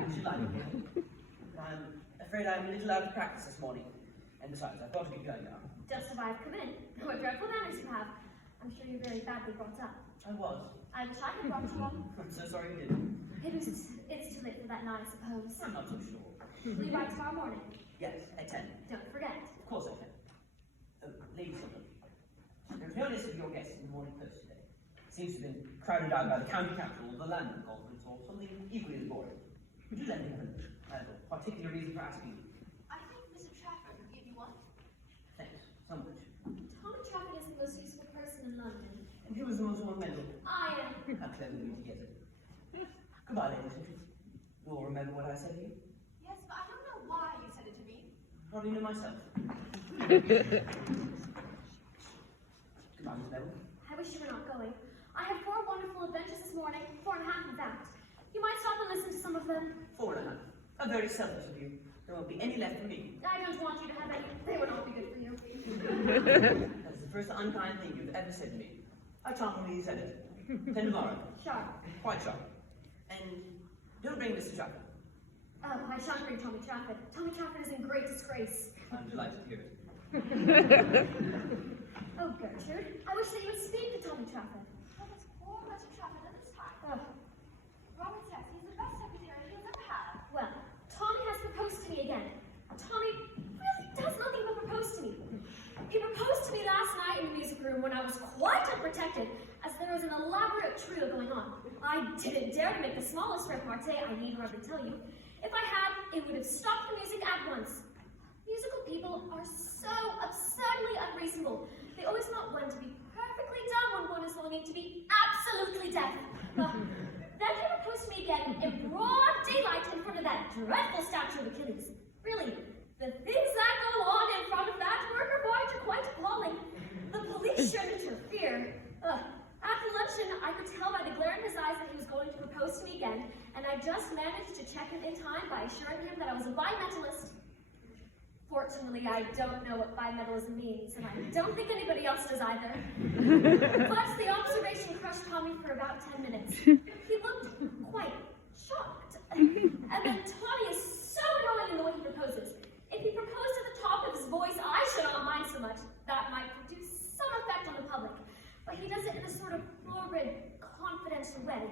I should like it. I'm afraid I'm a little out of practice this morning. And besides, I've got to get going now. Just survived, come in. What dreadful manners you have. I'm sure you're very badly brought up. I was. I wish I had brought you up. I'm so sorry you didn't. It's too late for that now, I suppose. I'm not so sure. Will you write tomorrow morning? Yes, at 10. Don't forget. Of course I can. Oh, Lady Silver, there's no list of your guests in the Morning Post today. It seems to have been crowded out by the county council, the London conference, or something equally as boring. Would you let me have a look? I have a particular reason for asking you. I think Mr. Trafford would give you one. Thanks, so much. Tommy Trafford is the most useful person in London. And who was the most ornamental? I am. How clever of you to get it. Goodbye, Lady Silver. You'll remember what I said to you? Yes, but I don't know why you said it to me. Hardly know myself. Goodbye, Miss Mabel. I wish you were not going. I had 4 wonderful adventures this morning, 4.5 in fact. You might stop and listen to some of them. 4.5. How very selfish of you. There won't be any left for me. I don't want you to have any. They would not be good for you. That's the first unkind thing you've ever said to me. How charmingly you said it. 10 tomorrow. Sharp. Quite sharp. And don't bring Mr. Trafford. Oh, I shan't bring Tommy Trafford. Tommy Trafford is in great disgrace. I'm delighted to hear it. Oh, Gertrude, I wish that you would speak to Tommy Trafford. Oh, that's poor Mr. Trafford at this time. Oh, Robert says he's the best secretary he's ever had. well, Tommy has proposed to me again. Tommy really does nothing but propose to me. He proposed to me last night in the music room when I was quite unprotected, as there was an elaborate trio going on. I didn't dare to make the smallest repartee, I need hardly tell you. If I had, it would have stopped the music at once. Musical people are so absurdly unreasonable. They always want one to be perfectly dumb when one is longing to be absolutely deaf. Then he proposed to me again in broad daylight in front of that dreadful statue of Achilles. Really, the things that go on in front of that work of art are quite appalling. The police should interfere. After luncheon, I could tell by the glare in his eyes that he was going to propose to me again, and I just managed to check him in time by assuring him that I was a bimetallist. Fortunately, I don't know what bimetallism means, and I don't think anybody else does either. But the observation crushed Tommy for about 10 minutes. He looked quite shocked. And then Tommy is so annoying in the way he proposes. If he proposed at the top of his voice, I should not mind so much. That might produce some effect on the public. But he does it in a sort of florid, confidential way.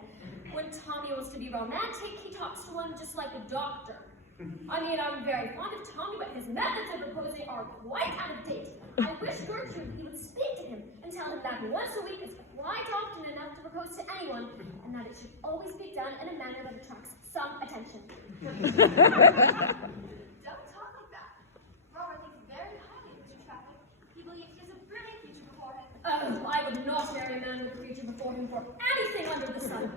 When Tommy wants to be romantic, he talks to one just like a doctor. I mean, I'm very fond of Tommy, but his methods of proposing are quite out of date. I wish Gertrude he would speak to him and tell him that once a week is quite often enough to propose to anyone, and that it should always be done in a manner that attracts some attention. Don't talk like that. Robert thinks very highly of Mr. Trafford. He believes he has a brilliant future before him. Oh, I would not marry a man with a future before him for anything under the sun.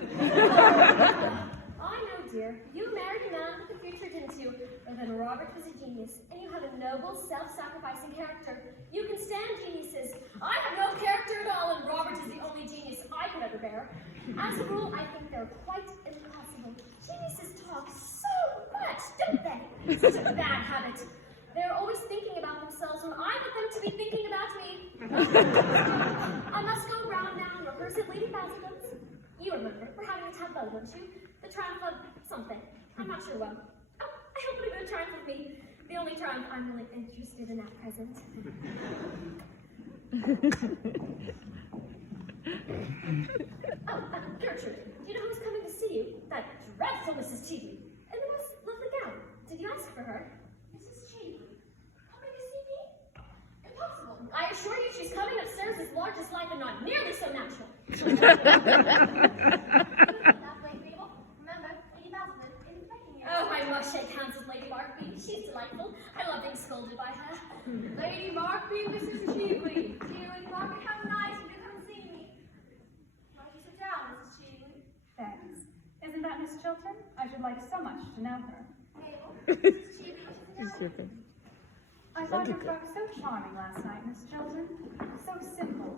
I know, dear. You married a man with a future, didn't you? But then Robert was a genius, and you have a noble, self-sacrificing character. You can stand geniuses. I have no character at all, and Robert is the only genius I could ever bear. As a rule, I think they're quite impossible. Geniuses talk so much, don't they? Such a bad habit. They're always thinking about themselves when I want them to be thinking about me. I must go round now and rehearse at Lady Basil's. You remember, we're having a tableau, don't you? The triumph of something. I'm not sure what. Oh, I hope it'll be a triumph of me. The only triumph I'm really interested in at present. Gertrude, do you know who's coming to see you? That dreadful Mrs. Cheatley. In the most lovely gown. Did you ask for her? Mrs. Cheatley, coming to see me? Impossible. I assure you she's coming upstairs as large as life and not nearly so natural. That way, Mabel. Remember, Lady Basil isn't making you. Oh, I must shake hands with Lady Markby. She's delightful. I love being scolded by her. Lady Markby, Mrs. Cheatley. Dear Lady Markby, how nice of you to come and see me. Why don't you sit down, Mrs. Cheatley? Thanks. Isn't that Miss Chiltern? I should like so much to know her. Mabel, Mrs. Cheatley, what you doing? I thought your frock so charming last night, Miss Chiltern. So simple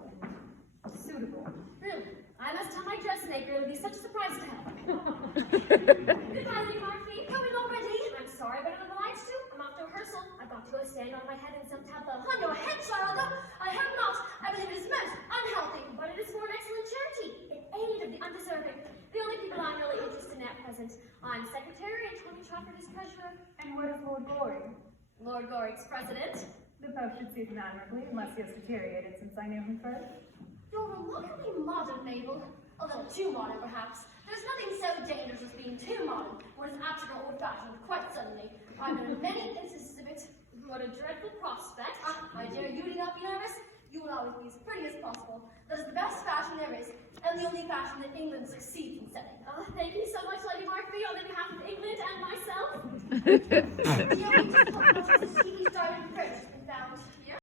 and suitable. Really, I must tell my dressmaker. It would be such a surprise to have. Goodbye, Lady Markby. Coming already? I'm sorry, but I'm obliged to. I'm off to rehearsal. I've got to go stand on my head in some tableau. On your head, child. I hope not. I believe it is most unhealthy. But it is for an excellent charity, in aid of the undeserving. The only people I'm really interested in at present present. I'm secretary and Tony Trafford is treasurer. And what is Lord Goring? Lord Goring's president. The post should suit him admirably, unless he has deteriorated since I knew him first. You're remarkably modern, Mabel. A little too modern, perhaps. There's nothing so dangerous as being too modern, when it's apt to go old-fashioned quite suddenly. I've known many instances of it. What a dreadful prospect. My dear, you need not be nervous. You will always be as pretty as possible. That is the best fashion there is, and the only fashion that England succeeds in setting. Thank you so much, Lady Markby, on behalf of England and myself. The only difficult matter is the TV started first.